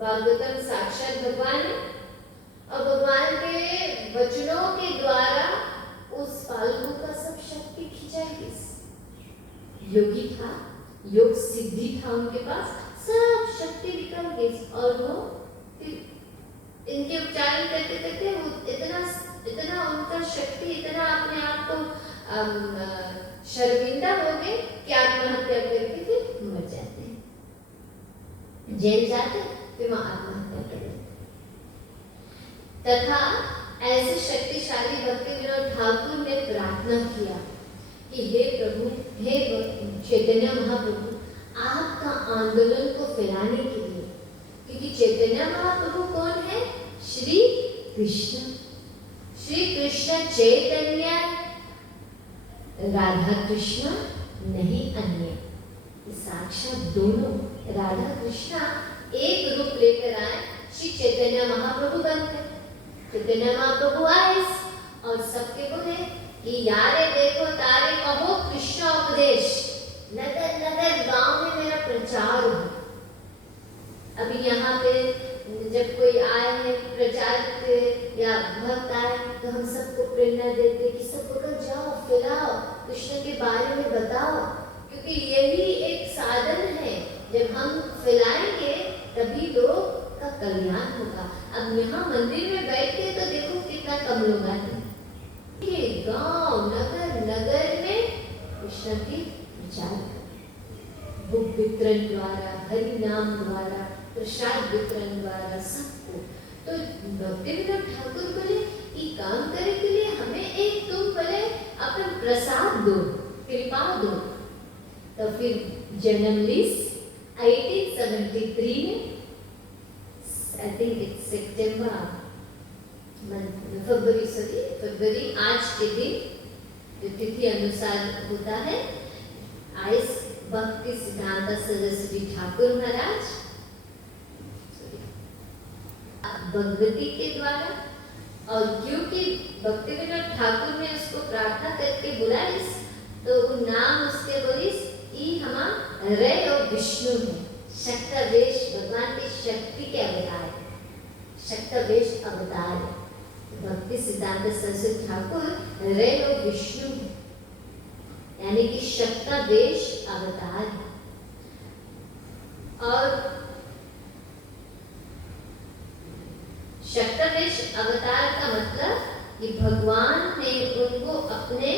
भागवतम साक्षात भगवान है और भगवान के वचनों के द्वारा उस फाल्गु का सब शक्ति खिंचाई। योगी था, योग सिद्धि था उनके पास, सब शक्ति निकल गई और वो इनके उच्चारण करते करते वो इतना उनका शक्ति, इतना अपने आप को शर्मिंदा हो गए कि आत्महत्या करके फिर मर जाते हैं, जेल जाते फिर वहां आत्महत्या कर लेते। तथा ऐसे शक्तिशाली भक्ति विनोद ठाकुर ने प्रार्थना किया कि हे प्रभु, हे चैतन्य महाप्रभु, आपका आंदोलन को फैलाने के लिए, क्योंकि चैतन्य महाप्रभु कौन है? श्री कृष्ण। श्री कृष्ण चैतन्य, राधा कृष्ण नहीं अन्य, साक्षात दोनों राधा कृष्ण एक रूप लेकर आए, श्री चैतन्य महाप्रभु बनकर। चैतन्य महाप्रभु आए और सबके बोले कि यारे देखो तारे कहो कृष्ण उपदेश, नगर नगर गांव में मेरा प्रचार हो। अभी यहाँ पे जब कोई आए हैं प्रचार या भक्त आए तो हम सबको प्रेरणा देते कि सब लोग जाओ, फैलाओ, कृष्ण के बारे में बताओ, क्योंकि यही एक साधन है। जब हम फैलाएंगे तभी लोग का कल्याण होगा। अब यहाँ मंदिर में बैठ के तो देखो कितना कम लोग आते, ये गांव नगर नगर में कृष्ण की प्रचार, बुक वितरण द्वारा, हरि नाम द्वारा, प्रसाद वितरण द्वारा सबको। तो भक्ति विनोद ठाकुर बोले कि काम करने के लिए हमें एक तुम बोले अपन प्रसाद दो, कृपा दो। तो फिर जन्म ली 1873 में, आई थिंक इट्स फरवरी आज के दिन जो तिथि अनुसार होता है, आए भक्ति सिद्धांत सरस्वती ठाकुर महाराज भगवती के द्वारा, और क्योंकि भक्ति विनोद ठाकुर ने उसको प्रार्थना करके बुलाई तो वो नाम उसके बोलिस कि हम रे और विष्णु है, शक्तवेश, भगवान की शक्ति के अवतार, शक्तवेश अवतार। भक्ति सिद्धांत सरस्वती ठाकुर रे और विष्णु है, यानी कि शक्तवेश अवतार। और शक्तवेश अवतार का मतलब कि भगवान ने उनको अपने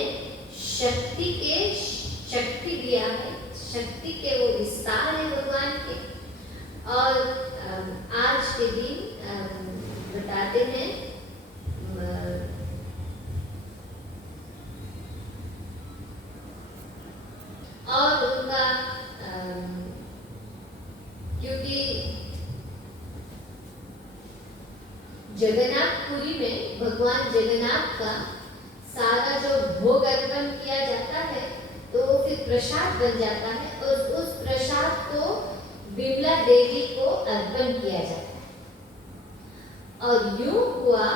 शक्ति दिया है, शक्ति के वो विस्तार है भगवान के। और आज के दिन बताते हैं और उनका क्योंकि जगन्नाथपुरी में भगवान जगन्नाथ का सारा जो भोग अर्पण किया जाता है तो फिर प्रसाद बन जाता है और उस प्रसाद को बिमला देवी को अर्पण किया जाता है। और यूं हुआ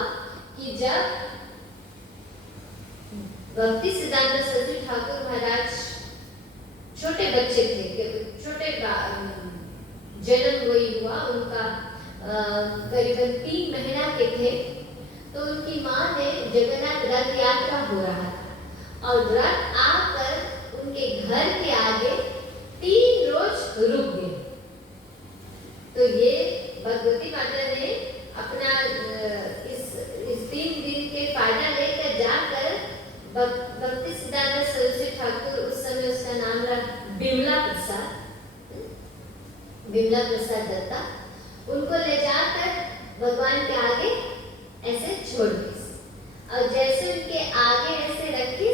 कि जब भक्ति सिद्धांत सरस्वती ठाकुर महाराज छोटे बच्चे थे, छोटे जन्म वही हुआ उनका करीबन 3 महीना के थे, तो उनकी माँ ने जगन्नाथ रथ यात्रा हो रहा था और रथ आकर उनके घर के आगे 3 रोज रुक गए। तो ये भगवती माता ने अपना इस 3 दिन के फायदा लेकर जाकर भक्ति सिद्धांत सरस्वती ठाकुर, उस समय उसका नाम रहा बिमला प्रसाद दत्ता, उनको ले जाकर भगवान के आगे ऐसे छोड़ दी और जैसे उनके आगे ऐसे रखी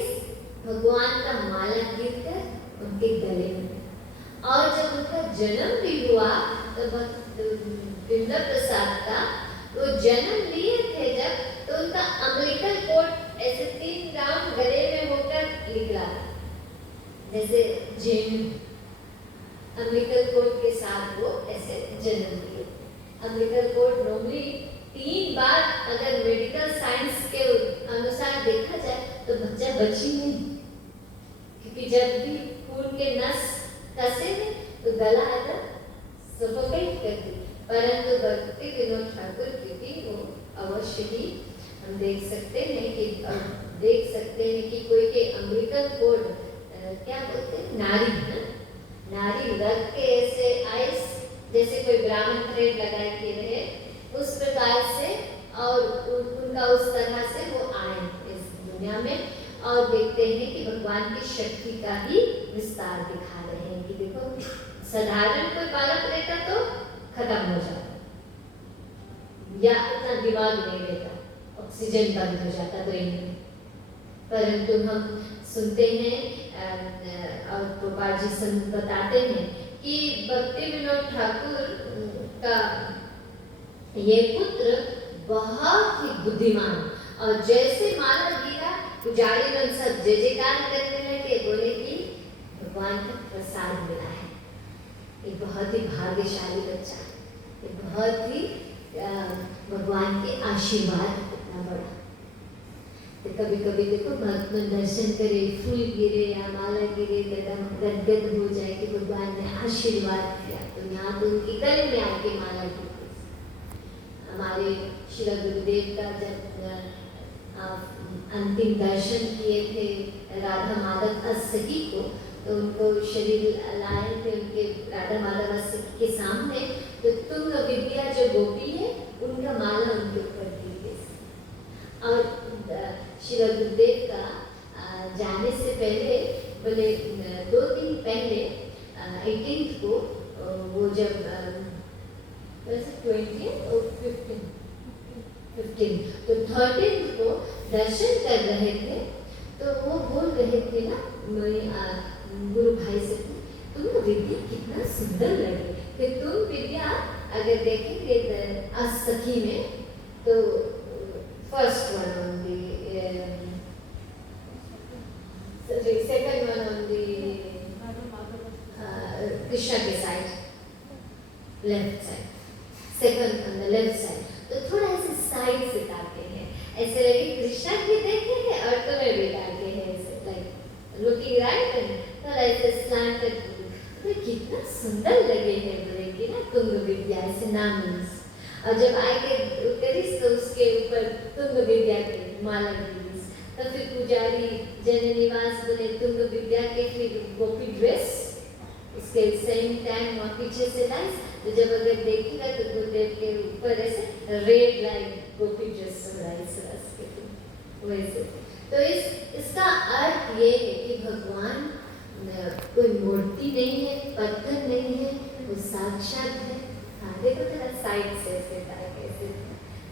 भगवान का माला गिरकर उनके गले में। और जब उनका जन्म भी हुआ तो बिमला प्रसाद का वो जन्म लिए थे जब, तो उनका अम्बिलिकल कोड ऐसे 3 राउंड गले में होकर निकला, जैसे जैन अम्बिलिकल कोड के साथ वो ऐसे जन्म लिए। अम्बिलिकल कोड नॉर्मली 3 बार अगर मेडिकल साइंस के अनुसार देखा जाए तो बच्चा बची नहीं, क्योंकि जब भी खून के नस कसे में तो गला अगर सफोकेट करती, परंतु भक्ति विनोद ठाकुर की भी वो अवश्य ही हम देख सकते हैं कि कोई के अमृतल कोड क्या बोलते हैं, नारी है, नारी रख के ऐसे आइस जैसे कोई ब्राह्मण थ्रेड लगाए के रहे उस प्रकार से, और उनका उस तरह से वो आए इस दुनिया में, और देखते हैं कि भगवान की शक्ति का ही विस्तार दिखा रहे हैं कि देखो साधारण कोई बालक रहता तो खत्म हो जाता या इतना दिमाग नहीं रहता, ऑक्सीजन बंद हो जाता ब्रेन में, परंतु हम सुनते हैं और गोपाल जी बताते हैं कि भक्ति विनोद ठाकुर का ये पुत्र बहुत ही बुद्धिमान, और जैसे माला गिरा पुजारी लोग सब जय जयकार करने लगे, बोले कि भगवान का प्रसाद मिला है, ये बहुत ही भाग्यशाली बच्चा, ये बहुत ही भगवान के आशीर्वाद इतना बड़ा। तो कभी कभी देखो भक्त दर्शन करे, फूल गिरे या माला गिरे तो एकदम गदगद हो जाए कि भगवान ने आशीर्वाद दिया, तो यहाँ तो उनके गले में आके माला गिरी। हमारे श्री गुरुदेव का जब अंतिम दर्शन किए थे राधा माधव अस्सकी को, तो उनको शरीर लाए थे उनके राधा माधव अस्सकी के सामने, तो तुंग विद्या जो गोपी है उनका माला उनके ऊपर दी गई। और श्री गुरुदेव का जाने से पहले, बोले 2 दिन पहले 18 को वो जब 20 और 15 तो 13 को दर्शन कर रहे थे, तो वो बोल रहे थे ना गुरु भाई से, तुम विद्या कितना सुंदर लगे, कि तुम विद्या अगर देखेंगे अस्सकी में तो first one on the second one on the Krishna के side, left side, second on the left side, तो थोड़ा ऐसे साइड से ताकते हैं, ऐसे लगे कृष्णा भी देखे हैं और तुम्हें भी ताके हैं, ऐसे लाइक लुकिंग राइट एंड थोड़ा ऐसे स्लैंटेड, तो कितना सुंदर लगे हैं बोलेगी ना तुंग विद्या ऐसे नाम। और जब आके करीस तो उसके ऊपर तुंग विद्या के माला गिरी, तो फिर पुजारी जननिवास बोले तुंग विद्या के फिर गोपी ड्रेस इसके सेम टाइम वहाँ पीछे से लाइस, तो जब अगर देखिएगा तो गुरुदेव के ऊपर ऐसे रेड लाइट गोपी ड्रेस लाइस के वैसे। तो इसका अर्थ ये है कि भगवान कोई मूर्ति नहीं है, पत्थर नहीं है, वो साक्षात है। हाँ देखो थोड़ा साइड से ऐसे कैसे,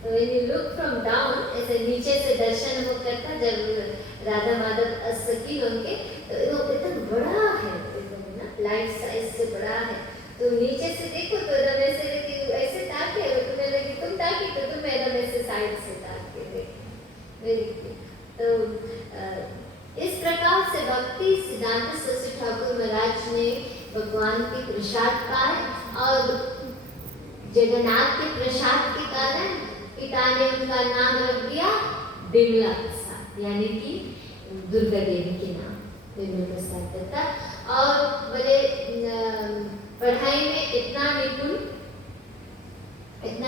तो when you look from down, ऐसे नीचे से दर्शन वो करता जब राधा माधव अस्सकी उनके, तो वो इतना बड़ा है, लाइट साइज से बड़ा है, तो नीचे से देखो तो एकदम ऐसे लगे ऐसे ताके, वो तुम्हें लगे तुम ताकी तो तुम एकदम ऐसे साइड से ताके देखो। तो इस प्रकार से भक्ति सिद्धांत सरस्वती ठाकुर महाराज ने भगवान के प्रसाद पाए, और जगन्नाथ के प्रसाद के कारण पिता ने उनका नाम रख दिया बिमला प्रसाद, यानी कि दुर्गा देवी के नाम बिमला प्रसाद देता। और बोले पढ़ाई में इतना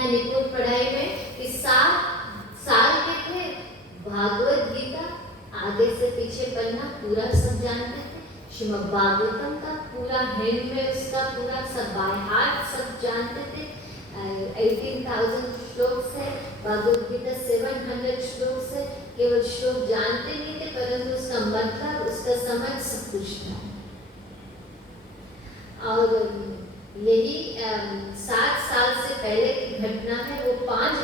निपुण पढ़ाई में कि 7 साल के थे, भागवत गीता आगे से पीछे पढ़ना पूरा सब जानते थे, श्रीमद् भागवतम का पूरा हिंद में उसका पूरा सब बाय हार्ट सब जानते थे। 18,000 श्लोक है, भागवत गीता 700 श्लोक है, केवल श्लोक जानते नहीं थे परंतु उसका मतलब उसका समझ सब कुछ था। और यही 7 साल से पहले की घटना है, वो 5